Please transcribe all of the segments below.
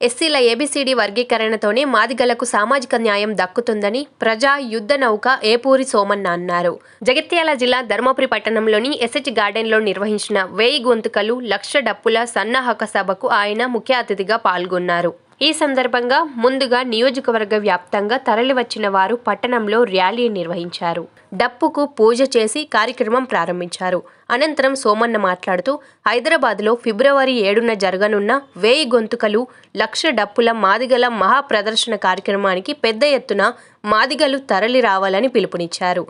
ఎస్సీల ఏబీసీడీ వర్గీకరణతోనే మాదిగలకు సామాజిక న్యాయం దక్కుతుందని ప్రజా యుద్ధ నౌక ఏపూరి సోమన్న అన్నారు. జగిత్యాల జిల్లా ధర్మపురి పట్టణంలోని ఎస్హెచ్ గార్డెన్లో నిర్వహించిన 1000 గొంతుకలు లక్ష డప్పుల సన్నాహక సభకు ఆయన ముఖ్య అతిథిగా పాల్గొన్నారు. ఈ సందర్భంగా ముందుగా నియోజకవర్గ వ్యాప్తంగా తరలివచ్చిన వారు పట్టణంలో ర్యాలీ నిర్వహించారు. డప్పుకు పూజ చేసి కార్యక్రమం ప్రారంభించారు. అనంతరం సోమన్న మాట్లాడుతూ హైదరాబాద్లో ఫిబ్రవరి 7న జరగనున్న 1000 గొంతుకలు లక్ష డప్పుల మాదిగల మహాప్రదర్శన కార్యక్రమానికి పెద్ద ఎత్తున మాదిగలు తరలి రావాలని పిలుపునిచ్చారు.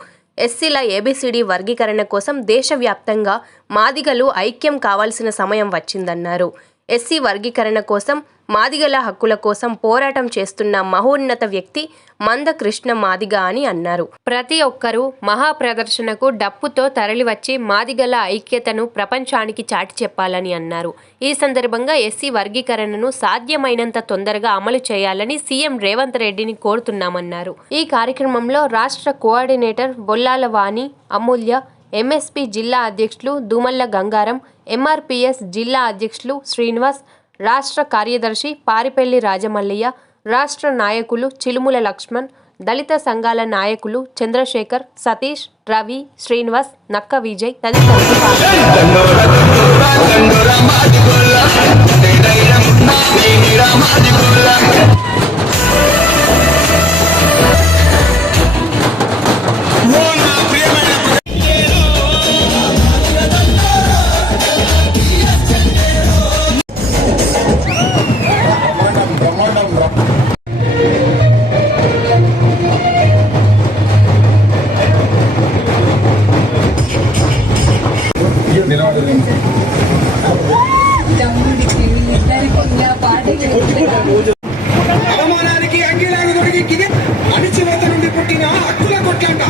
ఎస్సీల ఏబీసీడీ వర్గీకరణ కోసం దేశవ్యాప్తంగా మాదిగలు ఐక్యం కావాల్సిన సమయం వచ్చిందన్నారు. ఎస్సీ వర్గీకరణ కోసం మాదిగల హక్కుల కోసం పోరాటం చేస్తున్న మహోన్నత వ్యక్తి మంద కృష్ణ మాదిగ అని అన్నారు. ప్రతి ఒక్కరూ మహాప్రదర్శనకు డప్పుతో తరలివచ్చి మాదిగల ఐక్యతను ప్రపంచానికి చాటి చెప్పాలని అన్నారు. ఈ సందర్భంగా ఎస్సీ వర్గీకరణను సాధ్యమైనంత తొందరగా అమలు చేయాలని సీఎం రేవంత్ రెడ్డిని కోరుతున్నామన్నారు. ఈ కార్యక్రమంలో రాష్ట్ర కోఆర్డినేటర్ బొల్లాల వాణి, అమూల్య, ఎంఎస్పీ జిల్లా అధ్యక్షులు దుమల్ల గంగారం, ఎంఆర్పీఎస్ జిల్లా అధ్యక్షులు శ్రీనివాస్, రాష్ట్ర కార్యదర్శి పారిపెల్లి రాజమల్లయ్య, రాష్ట్ర నాయకులు చిలుముల లక్ష్మణ్, దళిత సంఘాల నాయకులు చంద్రశేఖర్, సతీష్, రవి, శ్రీనివాస్, నక్క విజయ్ తదితరులు అవమానానికి అంగీలాగా దొరికి అణిచివేత నుండి పుట్టిన హక్కుల కొట్లాట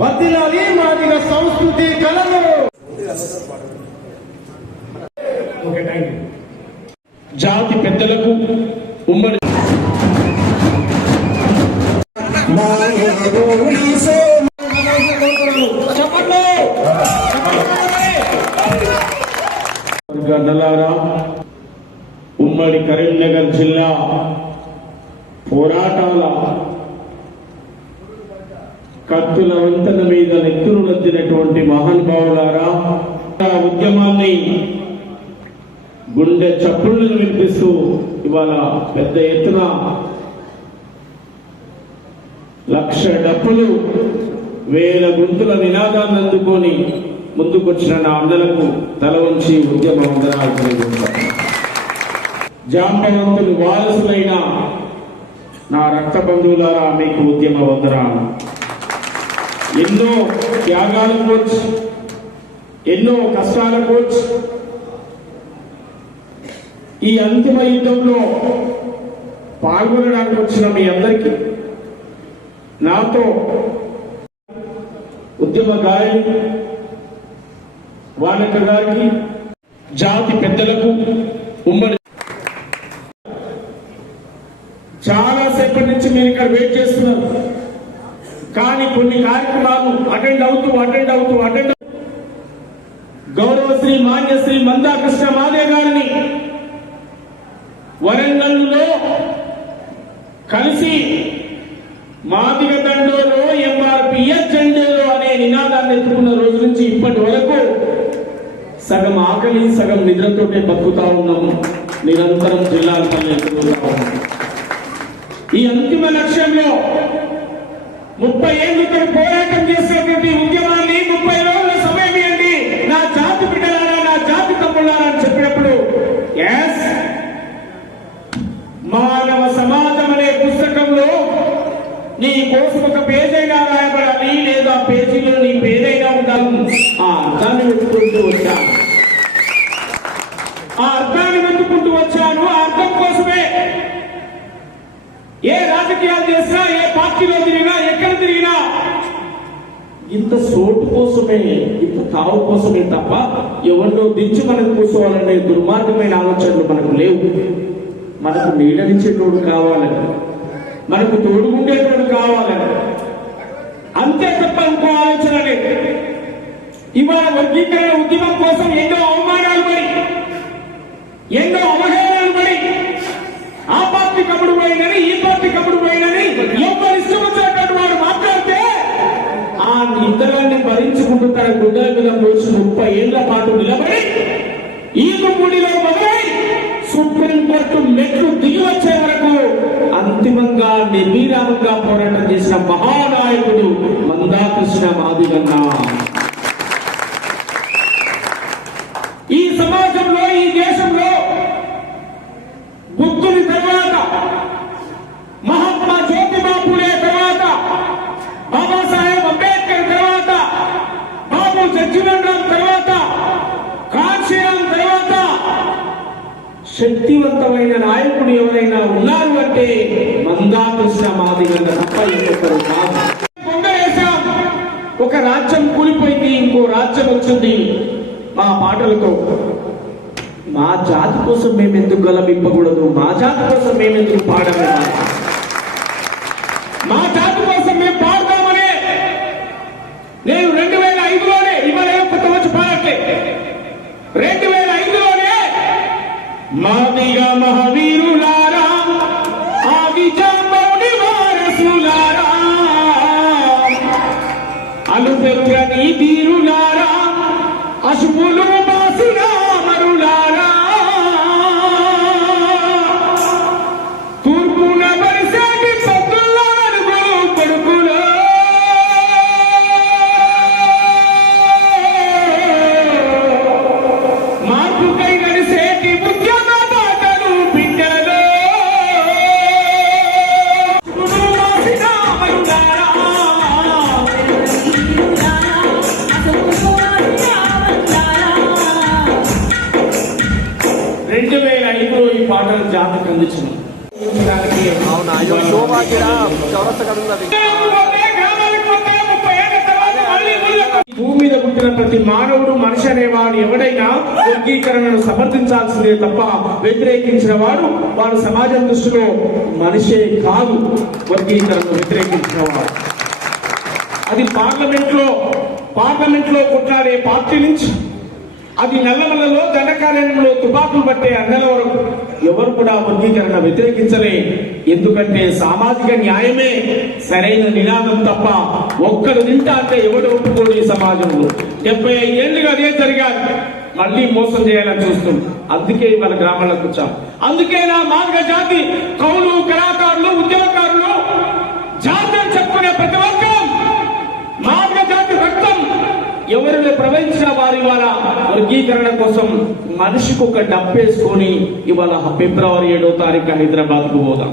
వర్ధిల్లాలి మాదిగ సంస్కృతి కళలు. జాతి పెద్దలకు ఉమ్మడి గడ్డలారా, ఉమ్మడి కరీంనగర్ జిల్లా పోరాటాల కత్తుల వంతెన మీద నెత్తురులద్దినటువంటి మహానుభావులారా, ఉద్యమాన్ని గుండె చప్పుళ్లను వినిపిస్తూ ఇవాళ పెద్ద ఎత్తున లక్ష డప్పులు 1000 గొంతుల నినాదాన్ని అందుకొని ముందుకొచ్చిన నా అన్నలకు తల వంచి ఉద్యమ వందనాలు తెలియజేస్తాను. జాంబవంతులు వారసులైన నా రక్త బంధువులారా, మీకు ఉద్యమ వందనాలు. ఎన్నో త్యాగాల కోచ్, ఎన్నో కష్టాల కోచ్, ఈ అంతిమ యుద్ధంలో పాల్గొనడానికి వచ్చిన మీ అందరికీ, నాతో ఉద్యమకారులు వానక గారికి, జాతి పెద్దలకు, ఉమ్మడి చాలా సేపటి నుంచి మీరు ఇక్కడ వెయిట్ చేస్తున్నారు. కానీ కొన్ని కార్యక్రమాలు అటెండ్ అవుతూ గౌరవశ్రీ మాన్యశ్రీ మందా కృష్ణ మాదే గారిని వరంగల్లో కలిసి మాదిగ దండోలో ఎంఆర్పీఎస్ జెండోలో అనే నినాదాన్ని ఎత్తుకున్న రోజు నుంచి ఇప్పటి వరకు సగం ఆకలి సగం నిద్రతోటే బతుకుతా ఉన్నాము. నిరంతరం జిల్లాల పనులు ఎత్తుకుతా ఉన్నాము. ఈ అంతిమ లక్ష్యంలో 30 ఏళ్ళు పోరాటం చేసినటువంటి ఉద్యమాన్ని 30 రోజుల సమయం ఇవ్వండి, నా జాతి బిడ్డలారా, నా జాతి తమ్ముళ్ళారా అని చెప్పినప్పుడు ఎస్ మానవ సమాజం అనే పుస్తకంలో నీ కోసం ఒక పేజైనా రాయబడాలి, లేదా పేజీలో నీ పేరైనా ఉండాలి. ఆ అర్థాన్ని వెతుక్కుంటూ వచ్చాను, ఆ అర్థాన్ని వెతుక్కుంటూ వచ్చాను. ఆ అర్థం కోసమే ఏ రాజకీయాలు చేసినా, ఏ పార్టీలో తిరిగినా, ఎక్కడ తిరిగినా ఇంత సోటు కోసమే, ఇంత తావు కోసమే తప్ప ఎవరిలో దించి మనకు కూర్చోవాలనే దుర్మార్గమైన ఆలోచనలు మనకు లేవు. మనకు నీడనిచ్చేటోడు కావాలని, మనకు తోడుగుండేటోడు కావాలని, అంతే తప్ప ఇంకో ఆలోచన లేదు. ఇవాళ వర్గీకరణ ఉద్యమం కోసం ఎన్నో అవమానాలు పడి, ఎన్నో అవహేళనలు పడి, ఆ పార్టీ కబుడు పోయిందని, ఈ పార్టీ కబుడు పోయిందని ఎవరు ఇష్టం వచ్చినటువంటి వాడు మాట్లాడితే ఆ నిందలన్నీ భరించుకుంటూ తన గుడ్డల మీద మోసి 30 ఏళ్ల పాటు నిలబడి ఈదుగుడిలో మొదలై సుప్రీంకోర్టు మెట్లు దిగి వచ్చే వరకు అంతిమంగా నిర్విరామంగా పోరాటం చేసిన మహానాయకుడు మందాకృష్ణ మాదిగన్న. ఈ సమాజంలో, ఈ దేశంలో బుద్ధుని తర్వాత, మహాత్మా జ్యోతిబా ఫులే తర్వాత, బాబాసాహెబ్ అంబేద్కర్ తర్వాత, బాబు జగ్జీవన్ రామ్ తర్వాత, కాన్షీరామ్ తర్వాత శక్తివంతమైన నాయకుడు ఎవరైనా ఉన్నారు అంటే మందాకృష్ణ మాదిగన్న తప్ప ఇంకొకరు కాదు. ఒక రాజ్యం కూలిపోయింది, ఇంకో రాజ్యం వచ్చింది. మా పాటలతో మా జాతి కోసం మేమెందుకు గలమిప్పకూడదు, మా జాతి కోసం మేమెందుకు పాడమే, మా జాతి కోసం మేము పాడదామనే నేను 2005లోనే, ఇవాళ కొత్త వచ్చి పాడట్లే, 2005లోనే మాదిగా మహావీరులారా, ఆ విజాంబౌని వారసులారా, అలుపెక్కని తీరులారా, అశుభులు బాసిన మరులారా, తూర్పున పరిసేటి పొద్దులారుగు కొడుకులో, మార్పుకై నడిసేటి ఉద్యమ బాటలు బిడ్డలో, అశుభులు బాసిన మరులారా, 2005లో ఈ పాటలు జాతకు అందించినాం. భూమి మీద పుట్టిన ప్రతి మానవుడు మనిషి అనేవాడు ఎవడైనా వర్గీకరణను సమర్థించాల్సిందే తప్ప వ్యతిరేకించిన వాడు సమాజం దృష్టిలో మనిషే కాదు. వర్గీకరణను వ్యతిరేకించిన వాడు అది పార్లమెంట్ లో కొట్లాడే పార్టీ నుంచి, అది నల్లమల్లలో దండకారణ్యంలో తుపాకులు పట్టే అన్నల వరకు ఎవరు కూడా వర్గీకరణ వ్యతిరేకించలే. ఎందుకంటే సామాజిక న్యాయమే సరైన నినాదం తప్ప ఒక్కడు తింటా అంటే ఎవడు ఒప్పుకోడు. ఈ సమాజంలో 75 ఏళ్లుగా అదే జరిగారు, మళ్ళీ మోసం చేయాలని చూస్తుంది. అందుకే ఇవాళ గ్రామాలకు వచ్చాం. అందుకే నా మాదిగ జాతి కవులు, కళాకారులు, ఉద్యమకారులు, జాతి అని చెప్పుకునే ప్రతి వర్గం మాదిగ జాతి రక్తం ఎవరిని ప్రవహించిన వారి ఇవాళ వర్గీకరణ కోసం మనిషికి ఒక డబ్బేసుకొని ఇవాళ ఫిబ్రవరి 7వ తారీఖు హైదరాబాద్ కు పోదాం.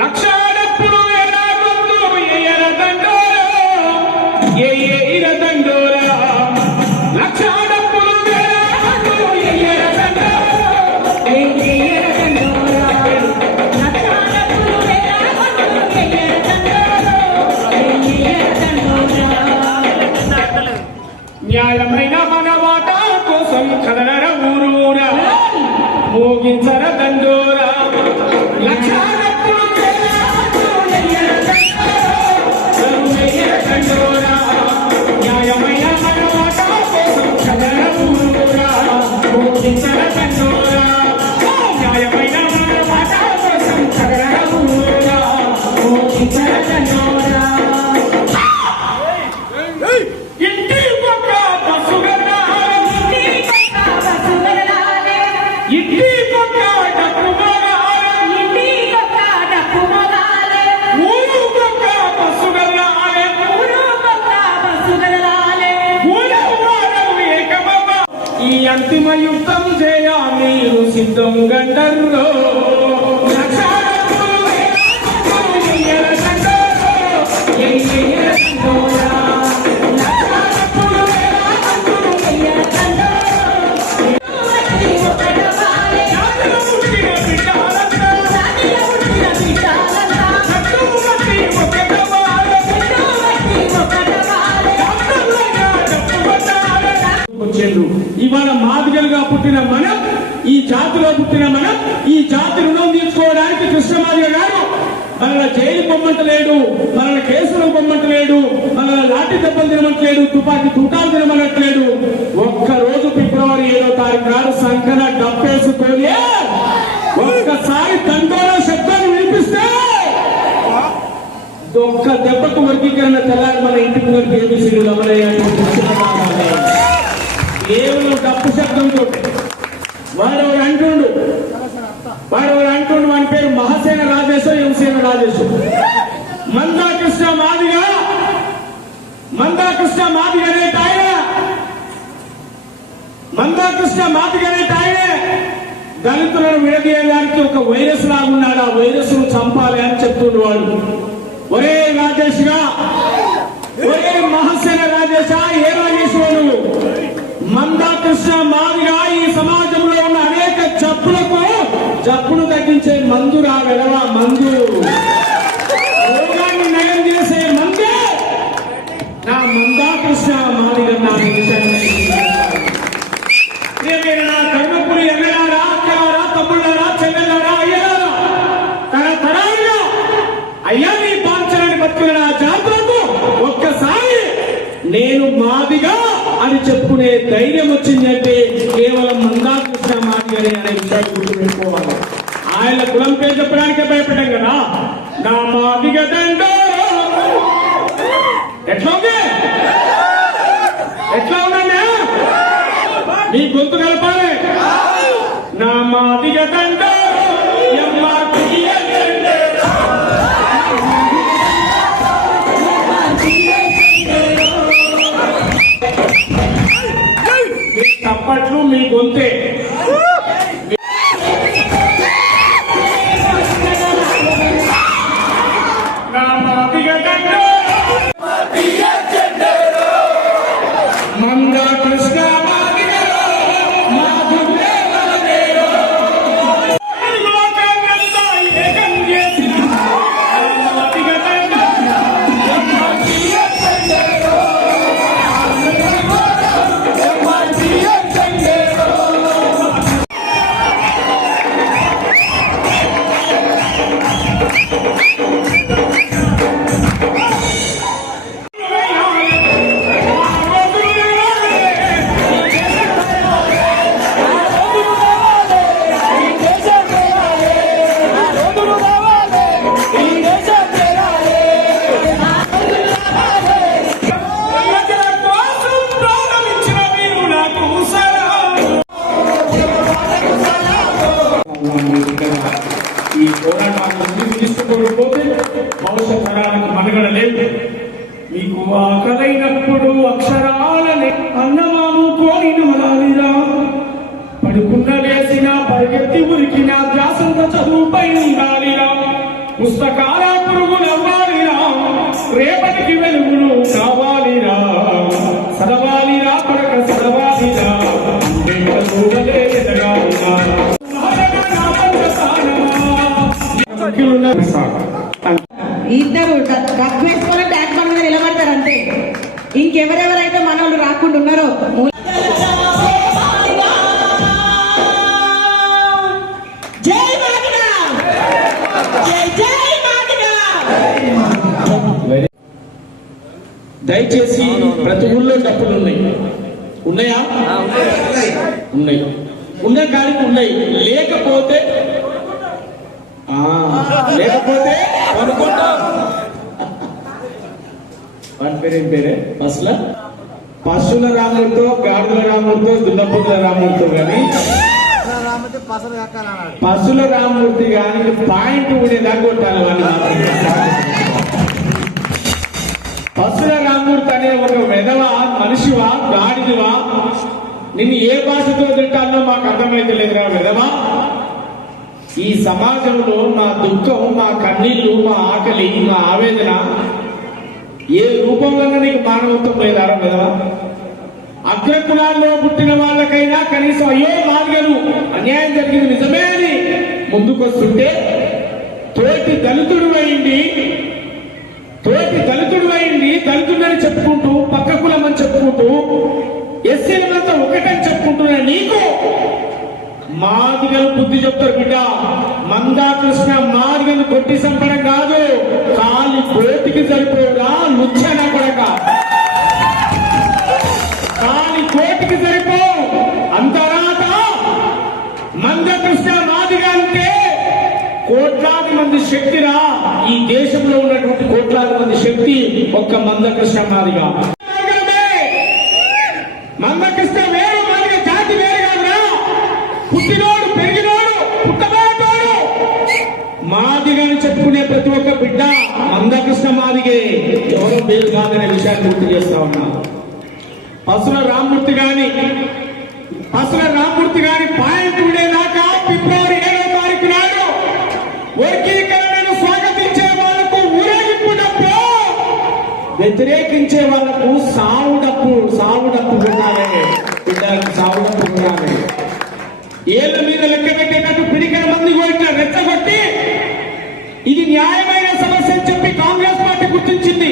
లక్ష డప్పులు లక్ష డప్పులు న్యాయమైన మన మాట కోసం కదలర ఊరూరా, మోగించర దండోరా, లక్ష దండోరా, న్యాయమైన మన మాట కోసం కదలర ఊరూరా, మోగించర దండోరా, న్యాయమైన మన మాట కోసం కదలర ఊరూరా, మోగించర దండోరా. ఈ అంతిమ యుద్ధం చేయ మీరు సిద్ధం గండర్లో ఇవాళ మాదిగలుగా పుట్టిన మనం, ఈ జాతిలో పుట్టిన మనం, ఈ జాతి రుణం తీర్చుకోవడానికి కృష్ణమాదిగ గారు మనల్ని జైలు పొమ్మంటలేడు, మనల్ని కేసులు పొమ్మంటలేడు, మనల్ని లాఠీ దెబ్బలు తినమంటలేడు, తుపాకీ తూటాలు తినమనట్లేడు. ఒక్కరోజు ఫిబ్రవరి 7వ తారీఖు నాడు సంకన డప్పేసుకొని ఒక్కసారి తండ్రిలో శబ్దాన్ని వినిపిస్తే ఒక్క దెబ్బకు వర్గీకరణ తెల్లారి మన ఇంటికి ముందు ఏబీసీలు కేవలం డప్పు శబ్దంతో వాడెవరు అంటుండు వాని పేరు మహాసేన రాజేశో యువసేన రాజేశో. మందాకృష్ణ మాదిగ అనేట ఆయనే దళితులను విడదీయడానికి ఒక వైరస్ లాగున్నాడు. ఆ వైరస్ ను చంపాలి అని చెప్తుండు వాడు. ఒరే రాజేష్ గా, ఒరే మహాసేన రాజేశా, ఏ రాజేశ్వరుడు మందాకృష్ణ మాదిగా ఈ సమాజంలో ఉన్న అనేక జబ్బును తగ్గించే మందు రాగలవా? మందు రోగాన్ని నయం చేసే మందే నా మందాకృష్ణ మాదిగ. నా ధర్మపురి ఎన్నడారా, అక్కలారా, తమ్ముళ్ళారా, చెల్లెలారా, అయ్యారా, తరతరాలుగా అయ్యా నీ పాంచలని బతుకుల నా జాతులకు ఒక్కసారి నేను మాదిగా అని చెప్పుకునే ధైర్యం వచ్చిందంటే కేవలం మందాకృష్ణ మాదిగనే అనే విషయాన్ని గుర్తుపెట్టుకోవాలి. ఆయన కులం పేరు చెప్పడానికే భయపడ్డాం కదా. నా మాదిగ దండో ఎట్లా ఉందండి? మీ గొంతు కలపాలి. నా మాదిగ దండో తప్పట్లు మీ గొంతే. మందాకృష్ణ ఈ పోరాటాన్ని తీసుకోకపోతే భవిష్యత్ తరాలకు మనుగడ లేదు. మీకు ఆకలైనప్పుడు అక్షరాలని అన్నమాము కోరిన మలాలిరా, పడుకున్న వేసిన పరిగెత్తి ఉరికిన ధ్యాసంత చదువుపై ఉండాలిరా, పుస్తకాల పురుగులు అవ్వాలిరా, రేపటికి వెలుగులు కావాలిరా, చదవాలిరా పడక చదవాలిరా, చూడలే ఎదగాలిరా. ఇద్దరు డక్ వేసుకొని ట్యాక్ బండ్ మీద నిలబడతారు అంతే. ఇంకెవరెవరైతే మనోళ్ళు రాకుండా ఉన్నారో దయచేసి ప్రతి ఊళ్ళో డప్పులు ఉన్నాయా? ఉన్నాయి. ఉన్న కాడికి ఉన్నాయి. లేకపోతే వాటి పేరేం పేరే? పశువుల రాముడితో, గాడుల రాముడితో, దున్నపోతుల రాముడితో కానీ పశువుల రామూర్తి కానీ పాయింట్ ఉండేదాకా కొట్టాలి వాళ్ళు. పశువుల రామూర్తి అనే ఒక వెధవ మనిషివా, గాడిదివా, నిన్ను ఏ భాషతో తింటానో మాకు అర్థమైతే లేదురా విధవా. ఈ సమాజంలో నా దుఃఖం, మా కన్నీళ్లు, మా ఆకలి, మా ఆవేదన ఏ రూపంలో నీకు మానవత్వం లేదారా విధవా. అగ్రకులాల్లో పుట్టిన వాళ్ళకైనా కనీసం అయ్యో మాదిగలు అన్యాయం జరిగింది నిజమే అని ముందుకొస్తుంటే, తోటి దళితుడు అయింది దళితుడని చెప్పుకుంటూ, పక్క కులం అని చెప్పుకుంటూ, ఎస్సీలంతా ఒకటని చెప్పుకుంటున్నా నీకు మాదిగలు బుద్ధి చెప్తారు బిడ్డ. మందాకృష్ణ మాదిగలు కొట్టి చంపడం కాదు, కాలి కోటికి సరిపోరా లుచ్చన కొడక, కాలి కోటికి సరిపో. అంతరాత మందకృష్ణ మాదిగ అంటే కోట్లాది మంది శక్తిరా. ఈ దేశంలో ఉన్నటువంటి కోట్లాది మంది శక్తి ఒక్క మందకృష్ణ మాదిగ. మందకృష్ణ వేరు, మాదిగ జాతి వేరు కాదురా. పుట్టినోడు, పెరిగినోడు, పుట్టబోయేటోడు మాదిగని చెప్పుకునే ప్రతి ఒక్క బిడ్డ మందకృష్ణ మాదిగే, ఎవరో పేరు కాదనే విషయాన్ని గుర్తు చేస్తా ఉన్నా. పసుల రామ్మూర్తి గాని పాయింట్ ఉండేదాకా ఫిబ్రవరి 7వ తారీఖు నాడు వర్గీకరణను స్వాగతించే వాళ్లకు ఊరేగింపు డప్పు, వ్యతిరేకించే వాళ్లకు సావు డప్పు ఉండాలి. బిడ్డలకు సావు డప్పు ఉండాలి. ఏళ్ళ మీద లెక్క పెట్టేటట్టు పిడికిన మంది ఇట్లా రెచ్చగొట్టి ఇది న్యాయమైన సమస్య అని చెప్పి కాంగ్రెస్ పార్టీ గుర్తించింది,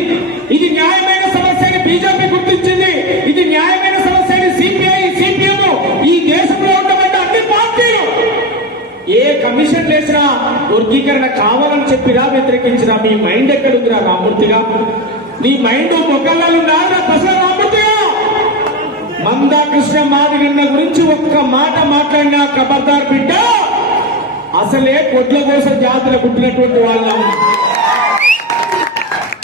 ఇది న్యాయమైన సమస్య అని బీజేపీ గుర్తించింది, ఇది న్యాయమైన సమస్య అని సిపిఐ, సిపిఎం, ఈ దేశంలో ఉన్నటువంటి అన్ని పార్టీలు ఏ కమిషన్ చేసినా వర్గీకరణ కావాలని చెప్పిరా వ్యతిరేకించినా మీ మైండ్ ఎక్కడుందిరా రామూర్తిగా? నీ మైండ్ మొక్కలున్నా పసల రామూర్తిగా. మందాకృష్ణ మాదిగన్న గురించి ఒక్క మాట మాట్లాడినా ఖబర్దార్ బిడ్డ. అసలే కొట్ల కోసం జాతులు పుట్టినటువంటి వాళ్ళం,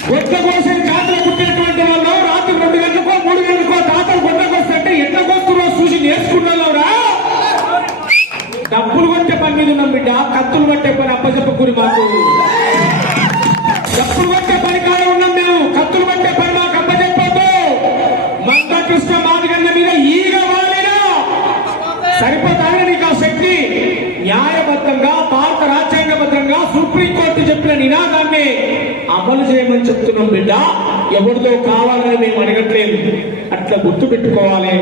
కొట్ల కోసం జాతులు పుట్టినటువంటి వాళ్ళు రాత్రి 2 గంటలకో 3 గంటలకో తాతలు కొట్లకు వస్తుంటే ఎట్లా వస్తున్నారో చూసి నేర్చుకున్నారా. డబ్బులు కొట్టే పని మీద ఉన్నాం బిడ్డ, కత్తులు పట్టే పని అప్పచెప్పకూరి మాకు. డబ్బులు కొట్టే పని కాడ ఉన్నాం మేము, కత్తులు పట్టే పని మాకు అప్పచెప్పదు. మందకృష్ణ మాదిగన్న మీద ఈగ వాలినా సరిపోతానే నీకు ఆ శక్తి. న్యాయబద్ధంగా, భారత రాజ్యాంగబద్ధంగా సుప్రీంకోర్టు చెప్పిన నినాదాన్ని అమలు చేయమని చెప్తున్నాం బిడ్డ. ఎవరిదో కావాలని మేము అడగట్లేదు, అట్లా గుర్తు పెట్టుకోవాలి.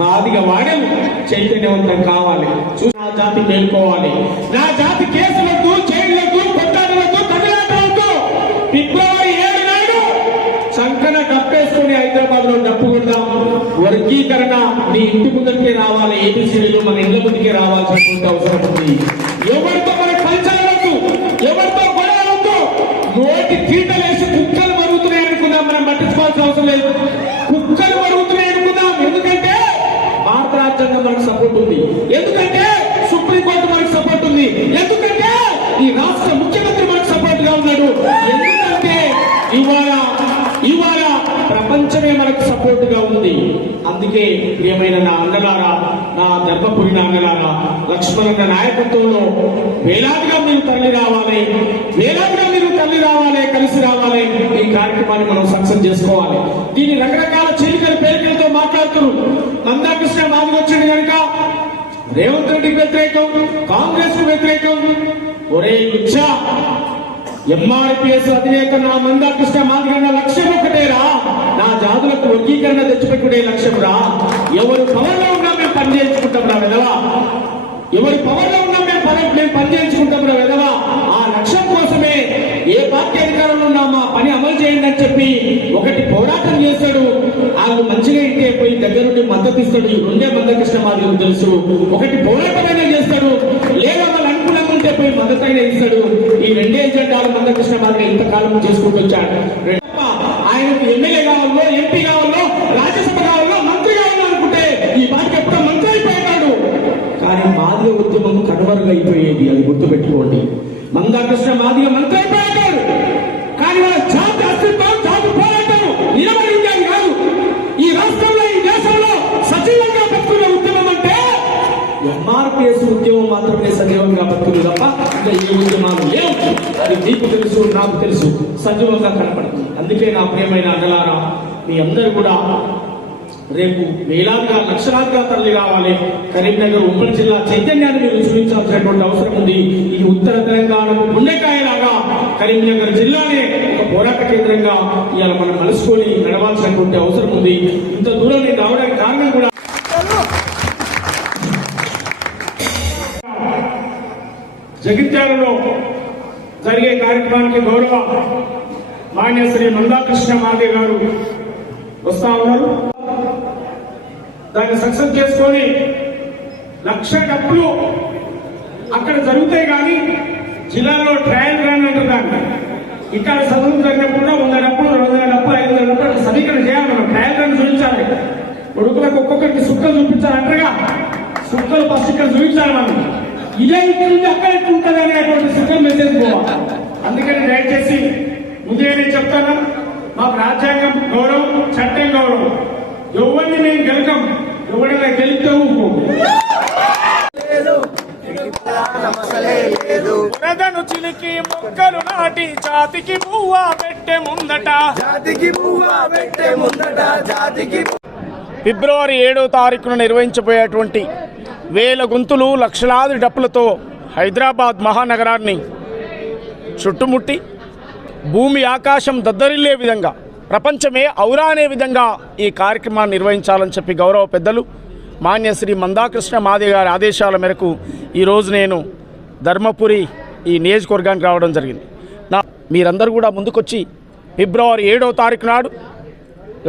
మాదిగ వాడలు చైతన్యవంతం కావాలి, చూసి నా జాతి మేల్కోవాలి. నా జాతి కేసులొద్దు, జైళ్ళొద్దు, కొట్టాడవద్దు, తమిళనాడు. ఫిబ్రవరి 7 నాడు సంకన డప్పేసుకుని హైదరాబాద్ లో డప్పు కొడదాం. వర్గీకరణ నీ ఇంటి ముందరికే రావాలి, ఏబిసిడీలు మన ఇళ్ల ముందుకే రావాల్సినటువంటి అవసరం ఉంది. ఎవరితో మన పంచాలవద్దు, ఎవరితో గొడవలవద్దు. నోటి తీటలేసి కుక్కలు మరుగుతున్నాయి అనుకుందాం, మనం పట్టించుకోవాల్సిన అవసరం లేదు. కుక్కలు మరుగుతున్నాయి అనుకుందాం. ఎందుకంటే భారత రాజ్యాంగం మనకు సపోర్ట్ ఉంది, ఎందుకంటే సుప్రీంకోర్టు మనకు సపోర్ట్ ఉంది, ఎందుకంటే ఈ రాష్ట్ర ముఖ్యమంత్రి మనకు సపోర్ట్ గా ఉన్నాడు, ఎందుకంటే ఇవాళ ప్రపంచమే మనకు సపోర్ట్ గా ఉంది. అందుకే ప్రియమైన నా అన్నలారా, నా ధర్మపురి అన్నలారా, లక్ష్మణన్న నాయకత్వంలో వేలాదిగా మీరు తరలి రావాలి, కలిసి రావాలి. ఈ కార్యక్రమాన్ని మనం సక్సెస్ చేసుకోవాలి. దీని రకరకాల చీలికల పేరికలతో మాట్లాడుతున్నారు. మందాకృష్ణ మాదిగ వచ్చింది కనుక రేవంత్ రెడ్డికి వ్యతిరేకం, కాంగ్రెస్ కు వ్యతిరేకం. ఒరే లుచ్చ, ఎంఆర్పిఎస్ అధినేత నా మందాకృష్ణ మాదిగన్న లక్ష్యం ఒకటేరా, నా జాతులకు వర్గీకరణ తెచ్చిపెట్టుకునే లక్ష్యం రా. ఎవరు పవర్లో ఉన్నా మేము పనిచేయించుకుంటాం రా విధవా, ఎవరి పవర్లో ఉన్నా మేము పనిచేయించుకుంటాం రా విధవా. ఆ లక్ష్యం కోసమే ఏ పార్టీ అధికారంలో ఉన్నా మా పని అమలు చేయండి అని చెప్పి ఒకటి పోరాటం చేస్తాడు. వాళ్ళు మంచిగా ఇంటే పోయి దగ్గరుండి మద్దతు ఇస్తాడు. ఈ 2 మందకృష్ణ మాదిగకు తెలుసు. ఒకటి పోరాటమైనా చేస్తాడు, లేదా వాళ్ళు అనుకూలంగా ఉంటే పోయి మద్దతు అయినా ఇస్తాడు. ఈ 2 ఎజెండాలు మందకృష్ణ మాదిగ ఇంతకాలం చేసుకుంటూ వచ్చాడు. ఆయనకు ఎమ్మెల్యే కావాలో, ఎంపీ కావాలో, రాజ్యసభ కావాలో, మంత్రి కావాలో అనుకుంటే ఈ పార్టీ ఎప్పుడో మంత్రి అయిపోయినాడు. కానీ మాదిగ ఉద్యమం కనుమరుగైపోయేది, అది గుర్తుపెట్టుకోండి. మందాకృష్ణ మాదిగ మంత్రి అయిపోయాడు, కానీ వాళ్ళ జాతి అస్తిత్వం, జాతి పోరాటం నిలబడి ఉండేది కాదు. ఈ రాష్ట్రంలో, ఈ దేశంలో సజీవంగా బతుకున్న ఉద్యమం అంటే ఎంఆర్పిఎస్ ఉద్యమం మాత్రమే సజీవంగా బతుకులు తప్ప ఇంకా ఏ ఉద్యమాలు లేవు. అది నీకు తెలుసు, నాకు తెలుసు, సజీవంగా కనపడుతుంది. అందుకే నా ప్రియమైన అన్నలారా, మీ అందరూ కూడా రేపు వేలాదిగా లక్షలాదిగా తరలి రావాలి. కరీంనగర్ ఉమ్మడి జిల్లా చైతన్యాన్ని మీరు చూపించాల్సినటువంటి అవసరం ఉంది. ఈ ఉత్తర తెలంగాణకు గుండెకాయలాగా కరీంనగర్ జిల్లానే ఒక పోరాట కేంద్రంగా ఇవాళ మనం మలుసుకొని నడవాల్సినటువంటి అవసరం ఉంది. ఇంత దూరం నేను రావడానికి కారణం కూడా జగిత్యాలలో జరిగే కార్యక్రమానికి గౌరవ మాన్య శ్రీ మందాకృష్ణ మాదే గారు వస్తా ఉన్నారు. దాన్ని సక్సెస్ చేసుకొని 1,00,000 డబ్బులు అక్కడ జరుగుతాయి. కానీ జిల్లాలో ట్రయల్ రన్ అంటున్నారు. ఇక్కడ చదువు జరిగినప్పుడు 100 డబ్బులు 200 డబ్బులు 500 డబ్బులు సమీకరణ చేయాలి. మనం ట్రయల్ రన్ చూపించాలి. కొడుకులకు ఒక్కొక్కరికి సుక్కలు చూపించాలంటగా సుక్కలు ఫస్ట్ ఇక్కడ చూపించాలి. మనం ఇదే ఇక్కడ అక్కడ ఉంటుంది అనేటువంటి సుక్కలు మెసేజ్ పోవాలి. అందుకని దయచేసి ముందే నేను చెప్తాను, మాకు రాజ్యాంగం గౌరవం, చట్టం గౌరవం. ఎవరిని మేము గెలకం, ఎవరైనా గెలిస్తే వరదను చిలికి మొక్కలు నాటి జాతికి పువ్వా పెట్టే ముందట ఫిబ్రవరి 7వ తారీఖున నిర్వహించబోయేటువంటి వేల గొంతులు లక్షలాది డప్పులతో హైదరాబాద్ మహానగరాన్ని చుట్టుముట్టి భూమి ఆకాశం దద్దరిల్లే విధంగా, ప్రపంచమే ఔరా అనే విధంగా ఈ కార్యక్రమాన్ని నిర్వహించాలని చెప్పి గౌరవ పెద్దలు మాన్య శ్రీ మందాకృష్ణ మాదే గారి ఆదేశాల మేరకు ఈరోజు నేను ధర్మపురి ఈ నియోజకవర్గానికి రావడం జరిగింది. మీరందరూ కూడా ముందుకొచ్చి ఫిబ్రవరి 7వ తారీఖు నాడు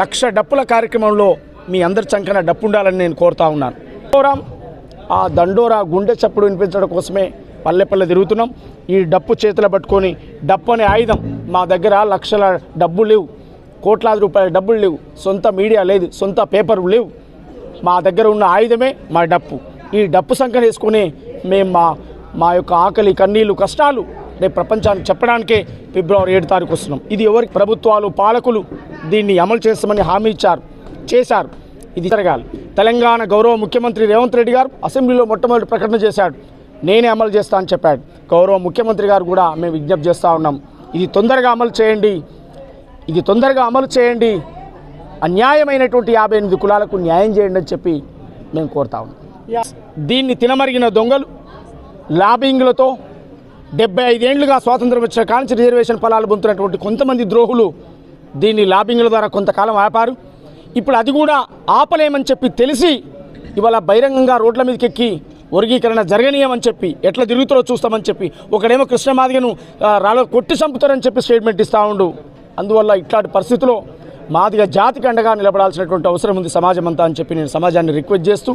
1,00,000 డప్పుల కార్యక్రమంలో మీ అందరి చంకన డప్పు ఉండాలని నేను కోరుతా ఉన్నాను. ఆ దండోరా గుండె చప్పుడు వినిపించడం కోసమే పల్లె పల్లె తిరుగుతున్నాం. ఈ డప్పు చేతులు పట్టుకొని, డప్పు అనే ఆయుధం మా దగ్గర లక్షల డబ్బులు లేవు, కోట్లాది రూపాయల డబ్బులు లేవు, సొంత మీడియా లేదు, సొంత పేపర్లు లేవు. మా దగ్గర ఉన్న ఆయుధమే మా డప్పు. ఈ డప్పు సంఖ్యను వేసుకుని మేము మా యొక్క ఆకలి, కన్నీళ్ళు, కష్టాలు రేపు ప్రపంచానికి చెప్పడానికే ఫిబ్రవరి 7వ తారీఖు వస్తున్నాం. ఇది ఎవరికి ప్రభుత్వాలు, పాలకులు దీన్ని అమలు చేస్తామని హామీ చేశారు. ఇది జరగాలి. తెలంగాణ గౌరవ ముఖ్యమంత్రి రేవంత్ రెడ్డి గారు అసెంబ్లీలో మొట్టమొదటి ప్రకటన చేశాడు. నేనే అమలు చేస్తా అని చెప్పాడు. గౌరవ ముఖ్యమంత్రి గారు కూడా మేము విజ్ఞప్తి చేస్తూ ఉన్నాం. ఇది తొందరగా అమలు చేయండి. అన్యాయమైనటువంటి 58 కులాలకు న్యాయం చేయండి అని చెప్పి మేము కోరుతా ఉన్నాం. దీన్ని తినమరిగిన దొంగలు లాబింగ్లతో 75 ఏళ్లుగా స్వాతంత్రం వచ్చిన కాంచి రిజర్వేషన్ ఫలాలు పొందుతున్నటువంటి కొంతమంది ద్రోహులు దీన్ని లాబింగ్ల ద్వారా కొంతకాలం ఆపారు. ఇప్పుడు అది కూడా ఆపలేమని చెప్పి తెలిసి ఇవాళ బహిరంగంగా రోడ్ల మీదకి ఎక్కి వర్గీకరణ జరగనీయమని చెప్పి ఎట్లా తిరుగుతారో చూస్తామని చెప్పి ఒకడేమో కృష్ణమాదిగను రాళ్ళ కొట్టి చంపుతారని చెప్పి స్టేట్మెంట్ ఇస్తూ ఉండు. అందువల్ల ఇట్లాంటి పరిస్థితుల్లో మాదిగ జాతికి అండగా నిలబడాల్సినటువంటి అవసరం ఉంది సమాజం అంతా అని చెప్పి నేను సమాజాన్ని రిక్వెస్ట్ చేస్తూ